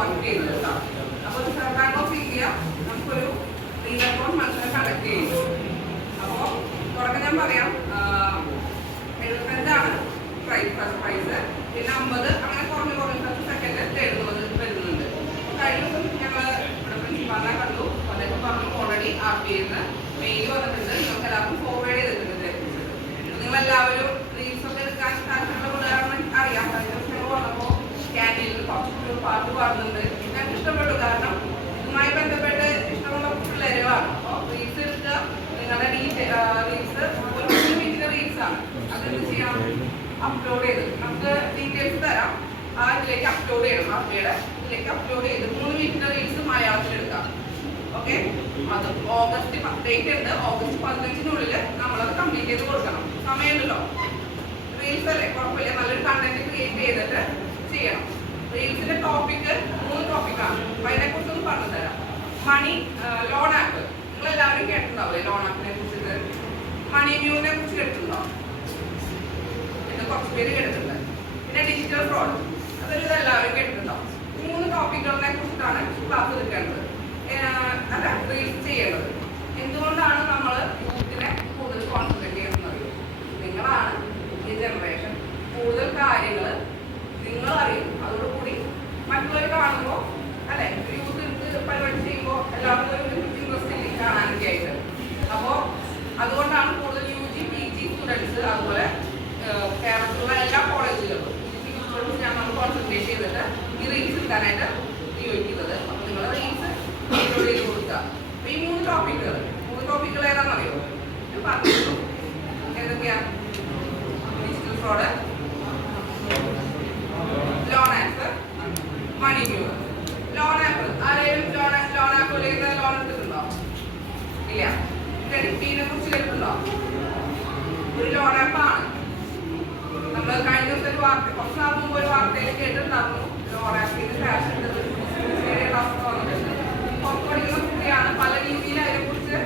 Work ചെയ്യുന്നത് കേട്ടോ. അപ്പോൾ റിസർവ് ബാങ്ക് ഓഫ് ഇന്ത്യ നമുക്കൊരു ലീഡർബോർഡ് മത്സരം കണ്ടക്ട് ചെയ്യുന്നു. അപ്പോൾ തുടക്കം ഞാൻ പറയാം, 75 ഫസ്റ്റ് പ്രൈസ്, പിന്നെ 50, അങ്ങനെ കുറഞ്ഞ് കുറഞ്ഞ സെക്കൻഡ് തേടുന്നത് വരുന്നുണ്ട്. കഴിഞ്ഞ ദിവസം ഞങ്ങൾ ഇവിടെ പ്രിൻസിപ്പാളിനെ കണ്ടു. അദ്ദേഹം പറഞ്ഞു ഓൾറെഡി RBIന്ന് മെയിൽ വന്നിട്ടുണ്ട്, നമുക്ക് എല്ലാവർക്കും ഫോർവേഡ് ചെയ്തിട്ടുണ്ട്. നിങ്ങളെല്ലാവരും റീൽസ് ഒക്കെ എടുക്കാൻ താല്പര്യമുള്ള ഉദാഹരണം അറിയാം. കഴിഞ്ഞ ദിവസം ഞങ്ങൾ വന്നപ്പോൾ ക്യാൻറ്റീനിൽ കുറച്ചൊരു പാട്ട് പാടുന്നുണ്ട്. ഞങ്ങൾക്ക് ഇഷ്ടപ്പെട്ടു, കാരണം ഇതുമായി ബന്ധപ്പെട്ട് ഇഷ്ടമുള്ള പിള്ളേരുകളാണ്. അപ്പോൾ റീൽസ് എടുക്കുക, നിങ്ങളുടെ റീൽസ് ഒരു 3 മിനിറ്റിൻ്റെ റീൽസാണ്. അതെന്ത് ചെയ്യാം, അപ്ലോഡ് ചെയ്ത് നമുക്ക് ഡീറ്റെയിൽസ് തരാം. ആ ഇതിലേക്ക് അപ്ലോഡ് ചെയ്യണം, RBIയുടെ ഇതിലേക്ക് അപ്ലോഡ് ചെയ്ത് 3 മിനിറ്റിൻ്റെ റീൽസ് മലയാളത്തിൽ എടുക്കാം. ഓക്കെ, അത് ഓഗസ്റ്റ് ഡേറ്റ് ഉണ്ട്, ഓഗസ്റ്റ് 15-നുള്ളിൽ നമ്മളത് കംപ്ലീറ്റ് ചെയ്ത് കൊടുക്കണം. സമയമുണ്ടല്ലോ, റീൽസ് അല്ലേ, കുഴപ്പമില്ല, നല്ലൊരു കണ്ടന്റ് ക്രിയേറ്റ് ചെയ്തിട്ട് ചെയ്യണം. റീൽസിന്റെ ടോപ്പിക്ക് 3 ടോപ്പിക്കാണ്. അപ്പം അതിനെക്കുറിച്ചൊന്ന് പറഞ്ഞു തരാം. മണി ലോൺ ആപ്പ്, നിങ്ങളെല്ലാവരും കേട്ടിട്ടുണ്ടാവില്ലേ ലോൺ ആപ്പിനെ കുറിച്ചിട്ട്? മണി മ്യൂവിനെ കുറിച്ച് കേട്ടിട്ടുണ്ടോ? പിന്നെ കുറച്ച് പേര് കേട്ടിട്ടുണ്ട്. പിന്നെ ഡിജിറ്റൽ ഫ്രോഡ്, അതൊരു ഇതെല്ലാവരും കേട്ടിട്ടുണ്ടാവും. 3 ടോപ്പിക്കുകളെ കുറിച്ചിട്ടാണ് ക്ലാസ് എടുക്കേണ്ടത്, അല്ല റീൽസ് ചെയ്യേണ്ടത്. എന്തുകൊണ്ടാണ് നമ്മൾ യൂത്തിനെ കൂടുതൽ കോൺസെൻട്രേറ്റ് ചെയ്യുന്നത്? നിങ്ങളാണ് ഈ ജനറേഷൻ. കൂടുതൽ കാര്യങ്ങൾ നിങ്ങൾ അറിയും, അതോടുകൂടി മറ്റുള്ളവർ കാണുമ്പോൾ അല്ലെ, യൂത്ത് പരിപാടി ചെയ്യുമ്പോൾ എല്ലാവർക്കും ഒരു ഇൻട്രസ്റ്റ് ഇല്ല കാണാനൊക്കെ ആയിട്ട്. അപ്പോൾ അതുകൊണ്ടാണ് കൂടുതൽ UG PG സ്റ്റുഡൻസ്, അതുപോലെ കേരളത്തിലുള്ള എല്ലാ കോളേജുകളിലും സ്റ്റുഡൻസ് ഞങ്ങൾ കോൺസെൻട്രേറ്റ് ചെയ്തിട്ട് ഈ റീൽസ് എടുക്കാനായിട്ട് ഉപയോഗിക്കുന്നത്. അപ്പോൾ നിങ്ങൾ റീൽസ് അപ്ലോഡ് ചെയ്ത് കൊടുക്കുക. അപ്പോൾ ഈ 3 ടോപ്പിക്കുകൾ ഏതാണെന്നറിയോ? ഞാൻ പറഞ്ഞു. ഏതൊക്കെയാണ്? ഡിജിറ്റൽ ഫ്രോഡ്, ലോൺ ആപ്പ്, മണി മ്യൂ. ലോൺ ആപ്പ് ആരെയും ലോൺ ആപ്പിലേക്ക് ലോൺ എടുത്തിട്ടുണ്ടോ? ഇല്ല. ക്രെഡിറ്റ് ഫീനെ കുറിച്ച് കേട്ടിട്ടുണ്ടോ? ഒരു ലോൺ ആപ്പാണ്. നമ്മൾ കഴിഞ്ഞ ദിവസം ഒരു വാർത്ത, കുറച്ച് നാൾ മുമ്പ് ഒരു വാർത്തയിൽ കേട്ടിട്ടുണ്ടായിരുന്നു, ലോൺ ആപ്പിൽ നിന്ന് ക്യാഷ് എടുത്തത് അവസ്ഥ വന്നിട്ടുണ്ട്. പുറത്ത് പഠിക്കുന്ന കുട്ടിയാണ്, പല രീതിയിൽ അതിനെക്കുറിച്ച്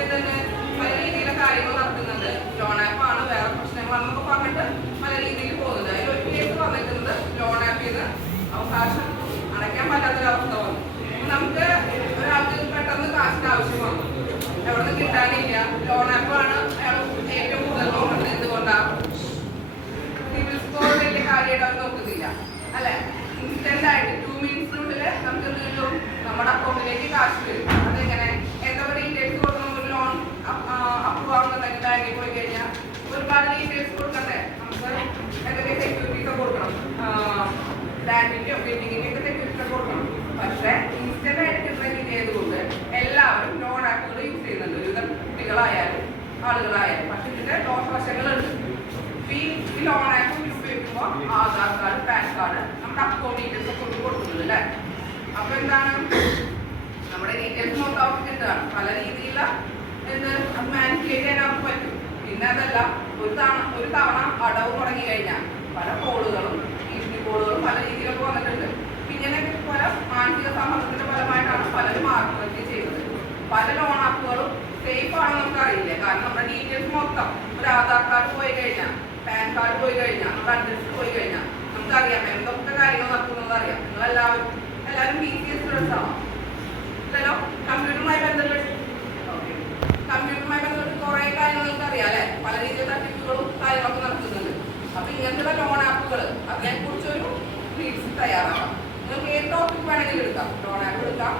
എന്താണ് പല രീതിയിലെ കാര്യങ്ങൾ നടത്തുന്നുണ്ട്. ലോൺ ആപ്പാണ്, വേറെ പ്രശ്നങ്ങളാണെന്നൊക്കെ പറഞ്ഞിട്ട് പല രീതിയിൽ പോകുന്നത്. അതിലൊരു കേസ് വന്നിട്ടുണ്ട്, ലോൺ ആപ്പിൽ നിന്ന് അവകാശം അടയ്ക്കാൻ പറ്റാത്തൊരവസ്ഥ വന്നു. നമുക്ക് ഒരാൾക്ക് പെട്ടെന്ന് കാശിന്റെ ആവശ്യം വന്നു, എവിടെ നിന്ന് കിട്ടാനില്ല. ലോൺ ആപ്പാണ് അയാൾ ഏറ്റവും കൂടുതൽ നോക്കുന്നത്. എന്തുകൊണ്ടാണ്? സിവിൽ സ്കോർ വലിയ കാര്യമായിട്ട് അവർ നോക്കുന്നില്ല അല്ലെ. ഇൻസ്റ്റന്റ് ആയിട്ട് 2 മിനിറ്റ്സിനുള്ളിൽ നമുക്ക് എന്ത് കിട്ടും, നമ്മുടെ അക്കൗണ്ടിലേക്ക് കാശ് വരും. അതെങ്ങനെ, എന്തൊക്കെ ഡീറ്റെയിൽസ് കൊടുക്കണം? ഒരു ലോൺ അപ്രൂവ് ആവുന്നുണ്ടെങ്കിൽ ബാങ്കിൽ പോയി കഴിഞ്ഞാൽ ഒരുപാട് ഡീറ്റെയിൽസ് കൊടുക്കണ്ടേ? നമുക്ക് എന്തൊക്കെ സെക്യൂരിറ്റീസ് കൊടുക്കണം, ലാൻഡിന്റെയോ ബിൽഡിങ്ങിന്റെ ഒക്കെ സെക്യൂരിറ്റീസ് കൊടുക്കണം. പക്ഷേ ഇൻസ്റ്റന്റ് ആയിട്ട് കിട്ടുന്ന രീതി ആയതുകൊണ്ട് എല്ലാവരും ലോൺ ആപ്പുകൾ യൂസ് ചെയ്യുന്നുണ്ട്, വിവിധ കുട്ടികളായാലും ആളുകളായാലും. പക്ഷെ ഇതിന്റെ ദോഷവശങ്ങളുണ്ട്. ഈ ലോൺ ആപ്പ് ഉപയോഗിക്കുമ്പോൾ ആധാർ കാർഡ്, പാൻ കാർഡ്, നമ്മുടെ അക്കൗണ്ട് ഡീറ്റെയിൽസ് ഒക്കെ കൊടുക്കുന്നുണ്ട് അല്ലേ. അപ്പൊ എന്താണ്, നമ്മുടെ ഡീറ്റെയിൽസ് മൊത്തം അവർക്ക് കിട്ടുകയാണ്. പല രീതിയിലുള്ള എന്ത് അത് മാനിപ്പുലേറ്റ് ചെയ്യാൻ അവർക്ക് പറ്റും. പിന്നെ അതല്ല, ഒരു തവണ അടവ് തുടങ്ങി കഴിഞ്ഞാൽ പല കോളുകളും ഭീഷണി കോളുകളും പല രീതിയിലൊക്കെ വന്നിട്ടുണ്ട്. പിന്നെ പല മാനസിക സമ്മർദ്ദത്തിന്റെ ഫലമായിട്ടാണ് പലരും ആത്മഹത്യ ചെയ്യുന്നത്. പല ലോൺ ആപ്പുകളും സേഫ് ആണെന്ന് നമുക്ക് അറിയില്ല, കാരണം നമ്മുടെ ഡീറ്റെയിൽസ് മൊത്തം, ഒരു ആധാർ കാർഡ് പോയി കഴിഞ്ഞാൽ, പാൻ കാർഡ് പോയി കഴിഞ്ഞാൽ, നമ്മുടെ അഡ്രസ് പോയി കഴിഞ്ഞാൽ നമുക്കറിയാം എന്തൊക്കെ കാര്യങ്ങൾ നടക്കുന്നത് അറിയാം. നിങ്ങളെല്ലാവരും BCS സ്റ്റുഡൻസ് ആണോ? ഇല്ലല്ലോ. കമ്പ്യൂട്ടറുമായി ബന്ധപ്പെട്ട് കുറേ കാര്യങ്ങൾ നിങ്ങൾക്ക് അറിയാം അല്ലെ. പല രീതിയിലുള്ള തട്ടിപ്പുകളും കാര്യങ്ങളൊക്കെ നടത്തുന്നുണ്ട്. അപ്പൊ ഇങ്ങനത്തെ ലോൺ ആപ്പുകൾ, അതിനെക്കുറിച്ചൊരു റീൽസ് തയ്യാറാക്കാം. നിങ്ങൾക്ക് ഏത് ടോപ്പിക് വേണമെങ്കിലും എടുക്കാം, ലോൺ ആപ്പ് എടുക്കാം.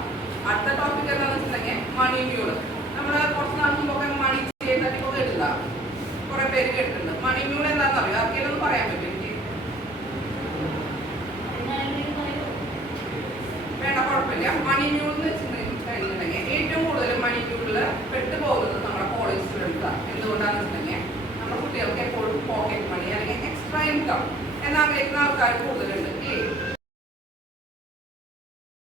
അടുത്ത ടോപ്പിക് എന്താണെന്ന് വെച്ചിട്ടുണ്ടെങ്കിൽ മണി മ്യൂള്. നമ്മൾ കുറച്ച് നാൾ മുമ്പൊക്കെ മണി തട്ടിപ്പൊക്കെ കേട്ടിട്ടുണ്ടാകും, കുറെ പേര് കേട്ടിട്ടുണ്ട്. മണി മ്യൂൾ എന്താണെന്ന് അറിയാം? ആർക്കെങ്കിലും ഒന്ന് പറയാൻ പറ്റും? എനിക്ക് വേണ്ട, കുഴപ്പമില്ല. മണി മ്യൂൾ എന്ന് വെച്ചിട്ടുണ്ടെങ്കിൽ ഏറ്റവും കൂടുതൽ മണി മ്യൂളിൽ പെട്ടുപോകുന്നത് നമ്മുടെ കോളേജ് സ്റ്റുഡൻസാണ്. എന്തുകൊണ്ടാണെന്ന് വെച്ചിട്ടുണ്ടെങ്കിൽ നമ്മുടെ കുട്ടികൾക്ക് എപ്പോഴും പോക്കറ്റ് മണി അല്ലെങ്കിൽ എക്സ്ട്രാ ഇൻകം എന്നാഗ്രഹിക്കുന്ന ആൾക്കാർ കൂടുതലുണ്ട്.